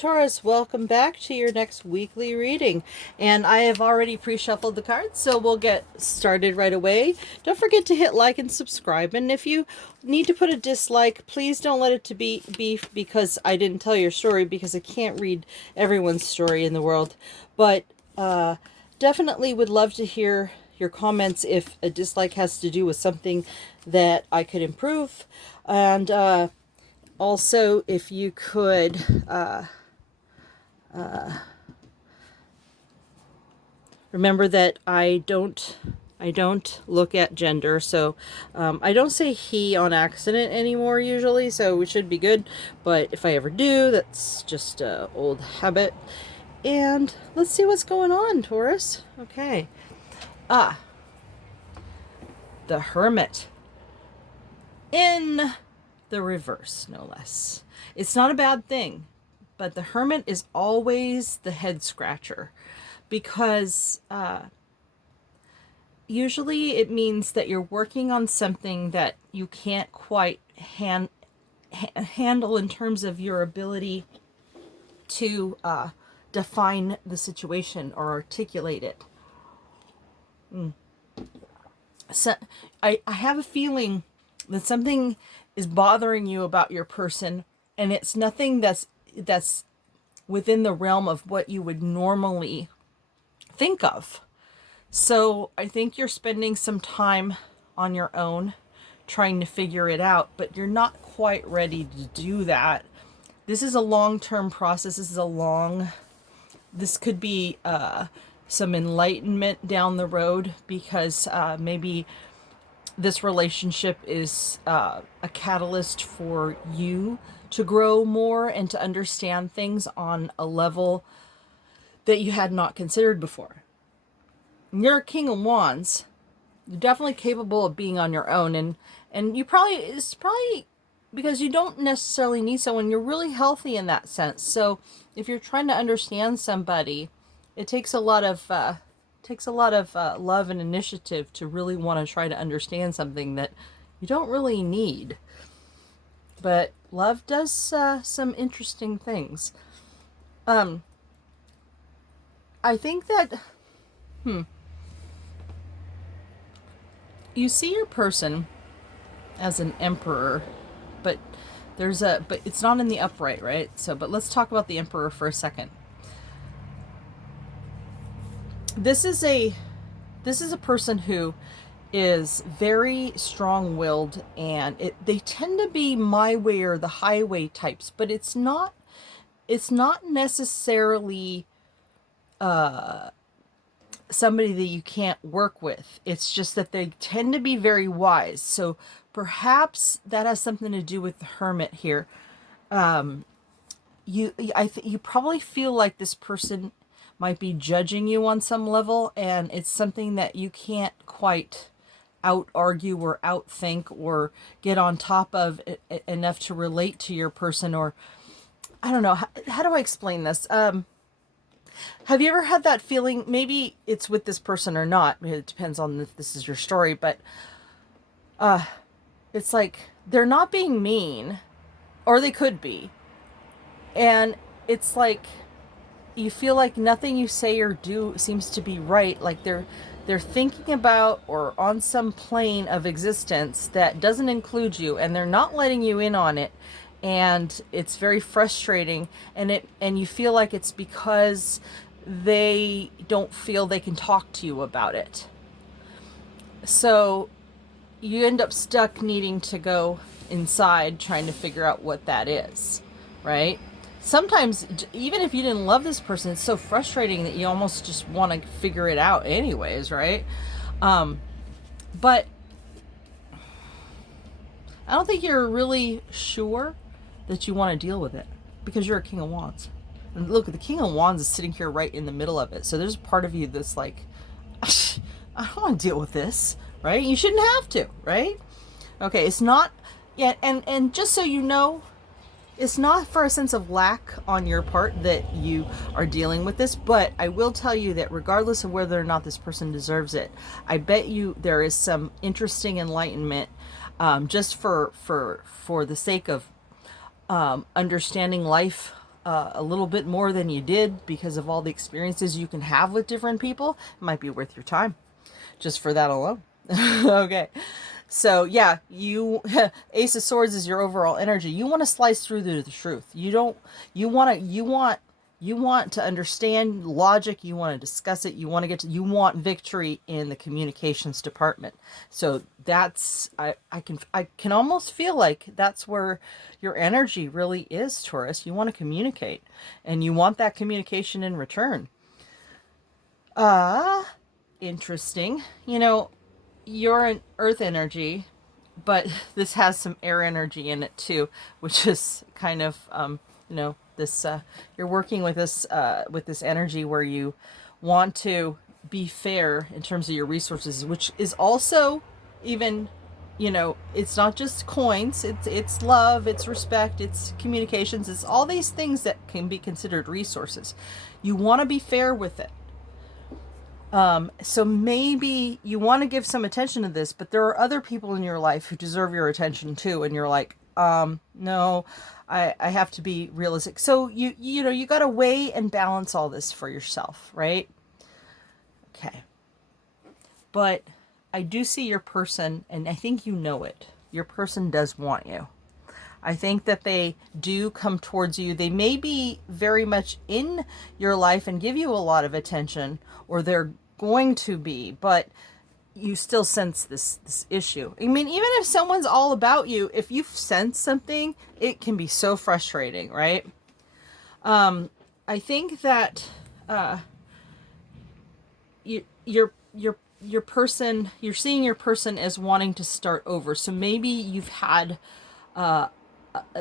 Taurus, welcome back to your next weekly reading. And I have already pre-shuffled the cards, so we'll get started right away. Don't forget to hit like and subscribe. And if you need to put a dislike, please don't let it to be because I didn't tell your story, because I can't read everyone's story in the world. But definitely would love to hear your comments if a dislike has to do with something that I could improve. And also, if you could remember that I don't look at gender, so I don't say he on accident anymore usually, so we should be good. But if I ever do, that's just an old habit. And let's see what's going on, Taurus. Okay. The Hermit. In the reverse, no less. It's not a bad thing, but the Hermit is always the head scratcher, because usually it means that you're working on something that you can't quite handle in terms of your ability to define the situation or articulate it. So I have a feeling that something is bothering you about your person, and it's nothing that's within the realm of what you would normally think of. So I think you're spending some time on your own trying to figure it out, but you're not quite ready to do that. This is a long-term process. This could be some enlightenment down the road, because maybe this relationship is a catalyst for you to grow more and to understand things on a level that you had not considered before. You're a King of Wands. You're definitely capable of being on your own, and it's probably because you don't necessarily need someone. You're really healthy in that sense. So if you're trying to understand somebody, it takes a lot of love and initiative to really want to try to understand something that you don't really need. But love does some interesting things. I think that you see your person as an emperor, but but it's not in the upright, right? So, but let's talk about the emperor for a second. This is a person who is very strong-willed, and they tend to be my way or the highway types, but it's not necessarily somebody that you can't work with. It's just that they tend to be very wise. So perhaps that has something to do with the Hermit here. You probably feel like this person might be judging you on some level, and it's something that you can't quite out argue or outthink or get on top of enough to relate to your person. Or I don't know, how do I explain this? Have you ever had that feeling? Maybe it's with this person or not. It depends on if this is your story, but it's like they're not being mean, or they could be, and it's like you feel like nothing you say or do seems to be right. Like they're thinking about or on some plane of existence that doesn't include you, and they're not letting you in on it, and it's very frustrating. And you feel like it's because they don't feel they can talk to you about it. So you end up stuck needing to go inside trying to figure out what that is, right? Sometimes, even if you didn't love this person, it's so frustrating that you almost just want to figure it out anyways, right? But I don't think you're really sure that you want to deal with it, because you're a King of Wands. And look, the King of Wands is sitting here right in the middle of it. So there's a part of you that's like, I don't want to deal with this, right? You shouldn't have to, right? Okay, it's not yet. And just so you know, it's not for a sense of lack on your part that you are dealing with this, but I will tell you that regardless of whether or not this person deserves it, I bet you there is some interesting enlightenment, just for the sake of understanding life a little bit more than you did because of all the experiences you can have with different people, it might be worth your time just for that alone. Okay. So yeah, you Ace of Swords is your overall energy. You want to slice through to the truth. You want to understand logic, you want to discuss it, you want victory in the communications department. So that's I can almost feel like that's where your energy really is, Taurus. You want to communicate and you want that communication in return. Interesting. You're an earth energy, but this has some air energy in it too, which is kind of this you're working with this energy where you want to be fair in terms of your resources, which is also even it's not just coins, it's love, it's respect, it's communications, it's all these things that can be considered resources. You want to be fair with it. So maybe you want to give some attention to this, but there are other people in your life who deserve your attention too. And you're like, no, I have to be realistic. So you got to weigh and balance all this for yourself, right? Okay. But I do see your person, and I think you know it. Your person does want you. I think that they do come towards you. They may be very much in your life and give you a lot of attention, or they're going to be, but you still sense this issue. I mean, even if someone's all about you, if you sense something, it can be so frustrating, right? I think that your person, you're seeing your person as wanting to start over. So maybe you've had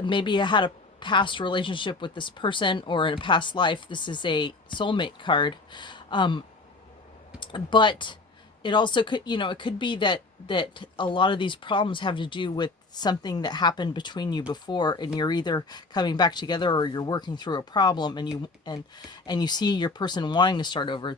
maybe you had a past relationship with this person, or in a past life. This is a soulmate card. But it also could, it could be that a lot of these problems have to do with something that happened between you before, and you're either coming back together or you're working through a problem, and you see your person wanting to start over.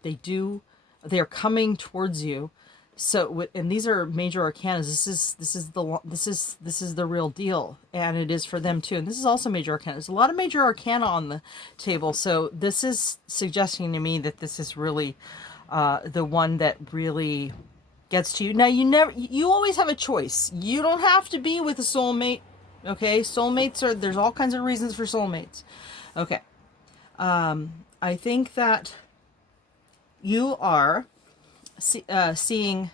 They're coming towards you. So, and these are major arcana. This is the real deal, and it is for them too. And this is also major arcana. There's a lot of major arcana on the table. So this is suggesting to me that this is really the one that really gets to you. Now, you always have a choice. You don't have to be with a soulmate. Okay, soulmates there's all kinds of reasons for soulmates. Okay, I think that you are seeing,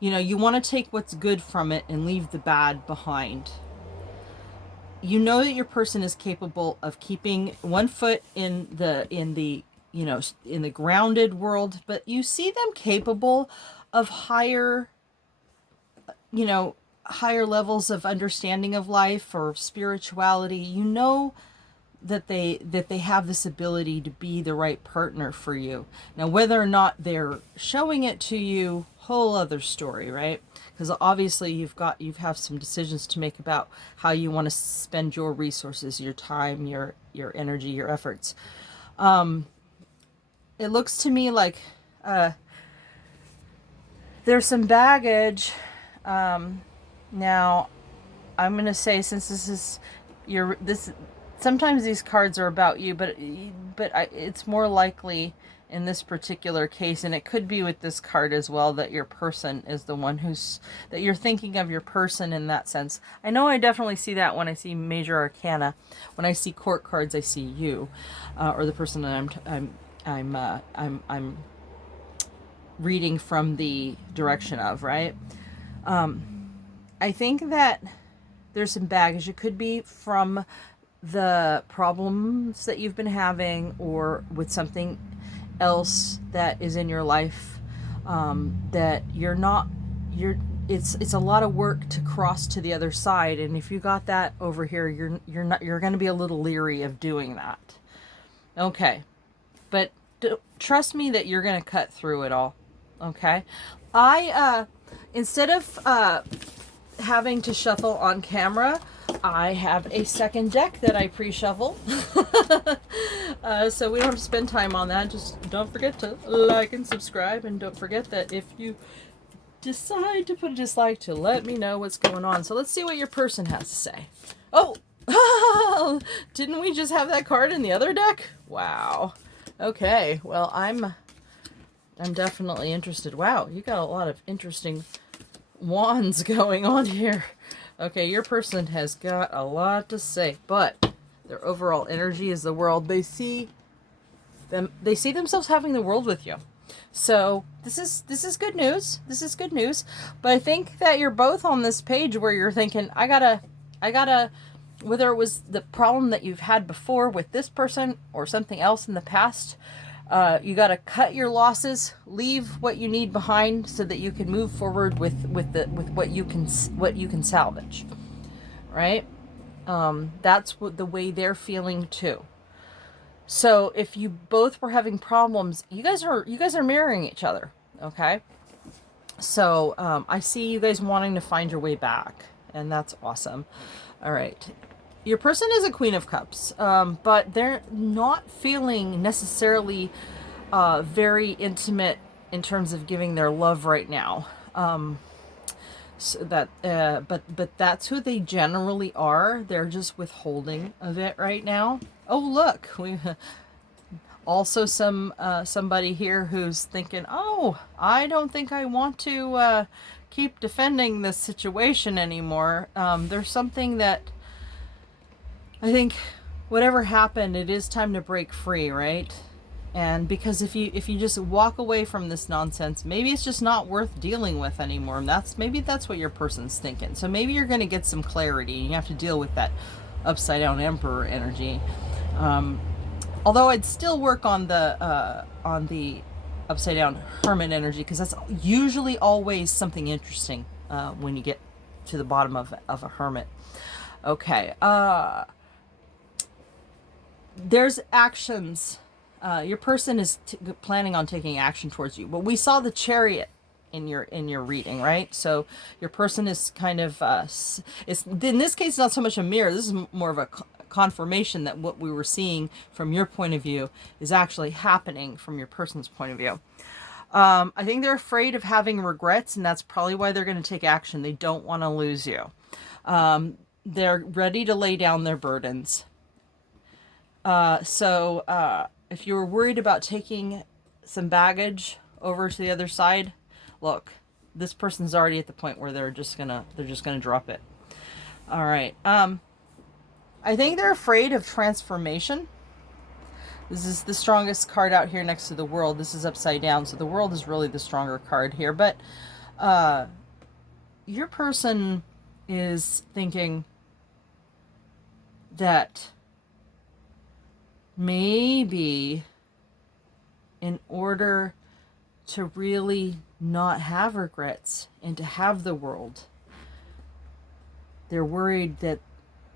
you want to take what's good from it and leave the bad behind. You know that your person is capable of keeping one foot in the grounded world, but you see them capable of higher levels of understanding of life or spirituality. That they have this ability to be the right partner for you. Now, whether or not they're showing it to you, whole other story, right? Because obviously you have some decisions to make about how you want to spend your resources, your time, your energy, your efforts. It looks to me like there's some baggage. Now, I'm going to say, since this is sometimes these cards are about you, but it's more likely in this particular case, and it could be with this card as well, that your person is the one that you're thinking of your person in that sense. I know I definitely see that when I see major arcana. When I see court cards, I see you, or the person that I'm reading from the direction of, right? I think that there's some baggage. It could be from the problems that you've been having, or with something else that is in your life, that it's a lot of work to cross to the other side. And if you got that over here, you're going to be a little leery of doing that. Okay. But trust me that you're going to cut through it all. Okay. Instead of having to shuffle on camera, I have a second deck that I pre-shuffle. So we don't have to spend time on that. Just don't forget to like and subscribe, and don't forget that if you decide to put a dislike, to let me know what's going on. So let's see what your person has to say. Oh, Didn't we just have that card in the other deck? Wow. Okay, well, I'm definitely interested. Wow, you got a lot of interesting wands going on here. Okay, your person has got a lot to say, but their overall energy is the world. They see themselves having the world with you. So this is good news. This is good news. But I think that you're both on this page where you're thinking, I gotta, whether it was the problem that you've had before with this person or something else in the past, you got to cut your losses, leave what you need behind, so that you can move forward with what you can salvage, right? That's what the way they're feeling too. So if you both were having problems, you guys are mirroring each other, okay? So I see you guys wanting to find your way back, and that's awesome. All right. Your person is a Queen of Cups, but they're not feeling necessarily very intimate in terms of giving their love right now. So that, but that's who they generally are. They're just withholding of it right now. Oh, look, we also somebody here who's thinking, oh, I don't think I want to keep defending this situation anymore. There's something that I think, whatever happened, it is time to break free, right? And because if you just walk away from this nonsense, maybe it's just not worth dealing with anymore. And maybe that's what your person's thinking. So maybe you're going to get some clarity, and you have to deal with that upside down Emperor energy. Although I'd still work on the upside down Hermit energy, because that's usually always something interesting when you get to the bottom of a Hermit. Okay. There's actions. Your person is planning on taking action towards you. But we saw the Chariot in your reading, right? So your person is kind of it's in this case not so much a mirror. This is more of a confirmation that what we were seeing from your point of view is actually happening from your person's point of view. I think they're afraid of having regrets, and that's probably why they're going to take action. They don't want to lose you. They're ready to lay down their burdens. So if you were worried about taking some baggage over to the other side, look, this person's already at the point where they're just gonna drop it. All right. I think they're afraid of transformation. This is the strongest card out here next to the World. This is upside down, so the World is really the stronger card here. But your person is thinking that maybe in order to really not have regrets and to have the World, they're worried that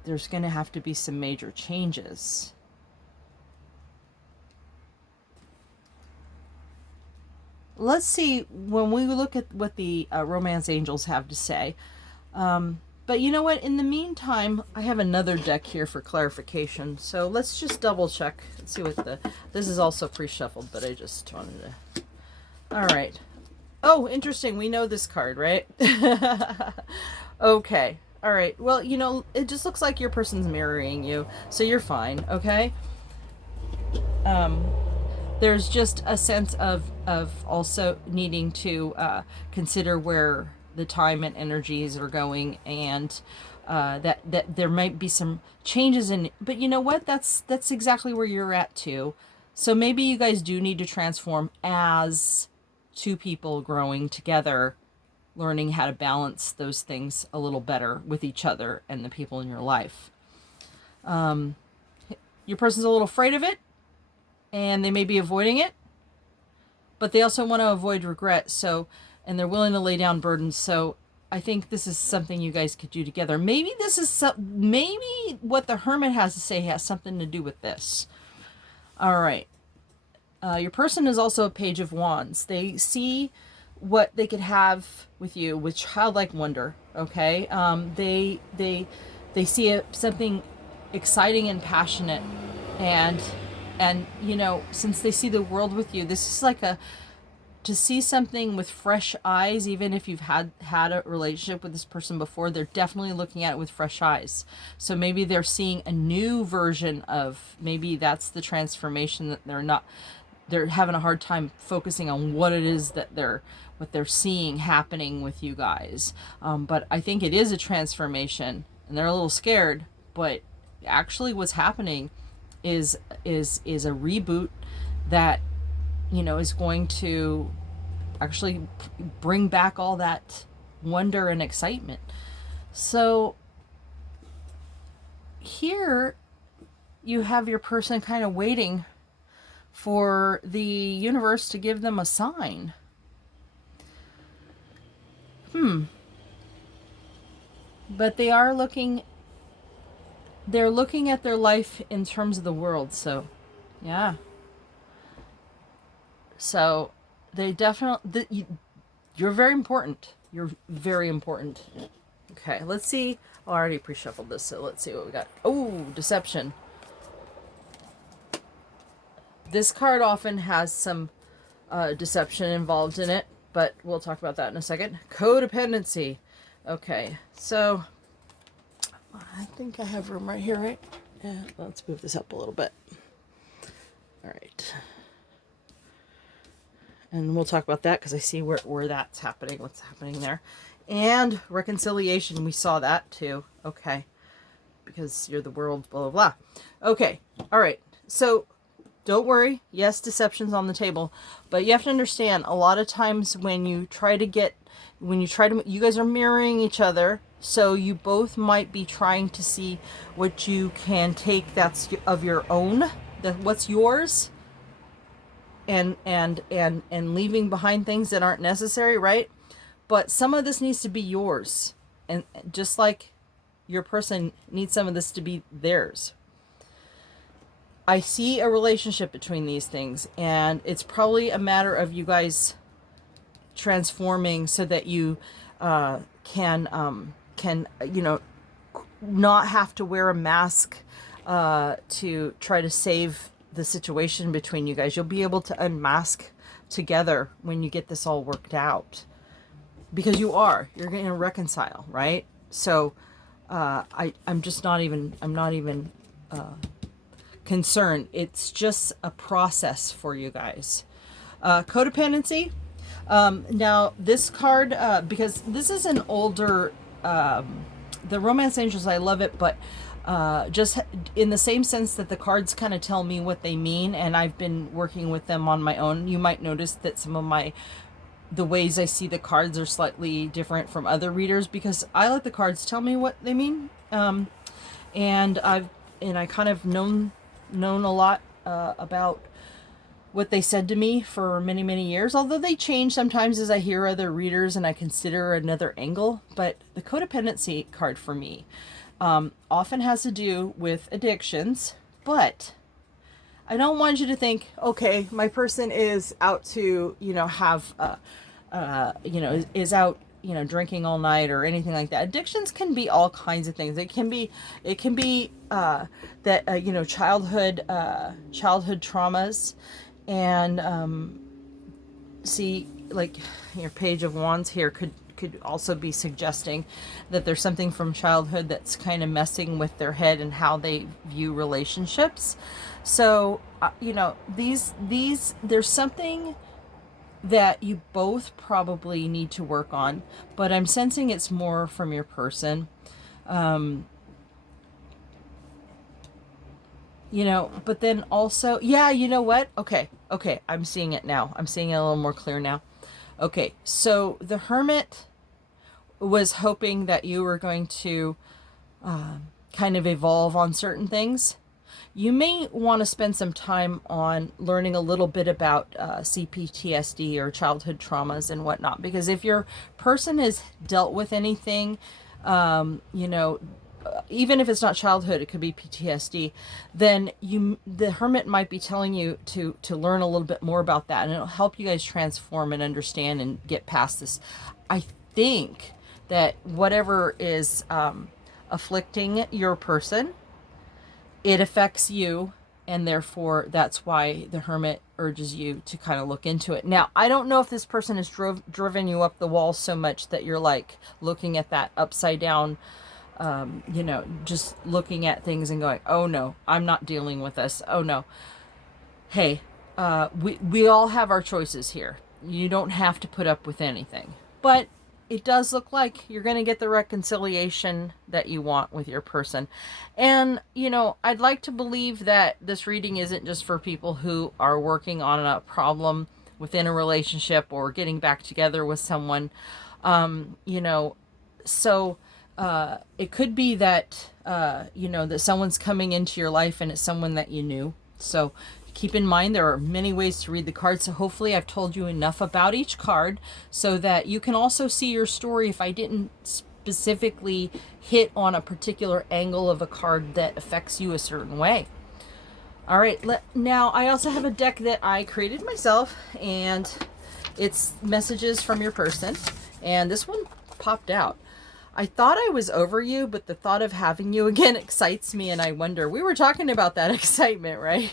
there's going to have to be some major changes. Let's see when we look at what the romance angels have to say. But you know what? In the meantime, I have another deck here for clarification. So let's just double check. Let's see what this is also pre-shuffled, but I just wanted to. All right. Oh, interesting. We know this card, right? Okay. All right. Well, you know, it just looks like your person's mirroring you, so you're fine. Okay. There's just a sense of also needing to consider where the time and energies are going, and that there might be some changes in. But you know what? That's exactly where you're at too. So maybe you guys do need to transform as two people growing together, learning how to balance those things a little better with each other and the people in your life. Your person's a little afraid of it, and they may be avoiding it, but they also want to avoid regret. So, and they're willing to lay down burdens. So I think this is something you guys could do together. Maybe this is maybe what the Hermit has to say has something to do with this. All right. Your person is also a Page of Wands. They see what they could have with you with childlike wonder. Okay. They see something exciting and passionate, and you know, since they see the world with you, this is like to see something with fresh eyes, even if you've had a relationship with this person before, they're definitely looking at it with fresh eyes. So maybe they're seeing a new version of, maybe that's the transformation, that they're having a hard time focusing on what it is that what they're seeing happening with you guys. But I think it is a transformation, and they're a little scared, but actually what's happening is a reboot that, you know, is going to actually bring back all that wonder and excitement. So here you have your person kind of waiting for the universe to give them a sign. But they're looking at their life in terms of the world. So yeah, so they definitely, you're very important. You're very important. Okay, let's see. Oh, I already pre-shuffled this, so let's see what we got. Oh, deception. This card often has some deception involved in it, but we'll talk about that in a second. Codependency. Okay, so I think I have room right here, right? Yeah, let's move this up a little bit. All right. And we'll talk about that because I see where that's happening, what's happening there. And reconciliation, we saw that too. Okay. Because you're the world, blah, blah, blah. Okay. All right. So don't worry. Yes, deception's on the table. But you have to understand, a lot of times when you you guys are mirroring each other. So you both might be trying to see what you can take that's of your own, what's yours, and leaving behind things that aren't necessary, right? But some of this needs to be yours, and just like your person needs some of this to be theirs. I see a relationship between these things, and it's probably a matter of you guys transforming so that you can you know, not have to wear a mask to try to save the situation between you guys. You'll be able to unmask together when you get this all worked out, because you're going to reconcile, right? So I'm not even concerned. It's just a process for you guys. Codependency. Now this card, because this is an older, the Romance Angels, I love it, but just in the same sense that the cards kind of tell me what they mean, and I've been working with them on my own. You might notice that some of the ways I see the cards are slightly different from other readers, because I let the cards tell me what they mean. And I kind of known a lot about what they said to me for many, many years, although they change sometimes as I hear other readers and I consider another angle. But the codependency card for me often has to do with addictions, but I don't want you to think, okay, my person is out to, you know, have, is out, you know, drinking all night or anything like that. Addictions can be all kinds of things. It can be that, you know, childhood traumas, and see, like your Page of Wands here could also be suggesting that there's something from childhood that's kind of messing with their head and how they view relationships. So you know, there's something that you both probably need to work on, but I'm sensing it's more from your person. You know, but then also, yeah, you know what? Okay, I'm seeing it now. I'm seeing it a little more clear now. Okay, so the Hermit was hoping that you were going to kind of evolve on certain things. You may want to spend some time on learning a little bit about CPTSD or childhood traumas and whatnot, because if your person has dealt with anything, you know, even if it's not childhood, it could be PTSD, then the Hermit might be telling you to learn a little bit more about that, and it'll help you guys transform and understand and get past this. I think that whatever is afflicting your person, it affects you And therefore, that's why the Hermit urges you to kind of look into it. Now, I don't know if this person has driven you up the wall so much that you're like looking at that upside down, just looking at things and going, oh no, I'm not dealing with this. Oh no. Hey, we all have our choices here. You don't have to put up with anything. But it does look like you're going to get the reconciliation that you want with your person. And, I'd like to believe that this reading isn't just for people who are working on a problem within a relationship or getting back together with someone. So it could be that, that someone's coming into your life and it's someone that you knew. So keep in mind, there are many ways to read the cards, so hopefully I've told you enough about each card so that you can also see your story if I didn't specifically hit on a particular angle of a card that affects you a certain way. All right, now I also have a deck that I created myself, and it's messages from your person, and this one popped out. I thought I was over you, but the thought of having you again excites me, and I wonder, we were talking about that excitement, right?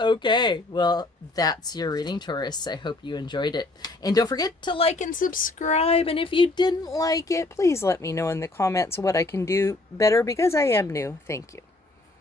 Okay, well, that's your reading, Taurus. I hope you enjoyed it. And don't forget to like and subscribe. And if you didn't like it, please let me know in the comments what I can do better, because I am new. Thank you.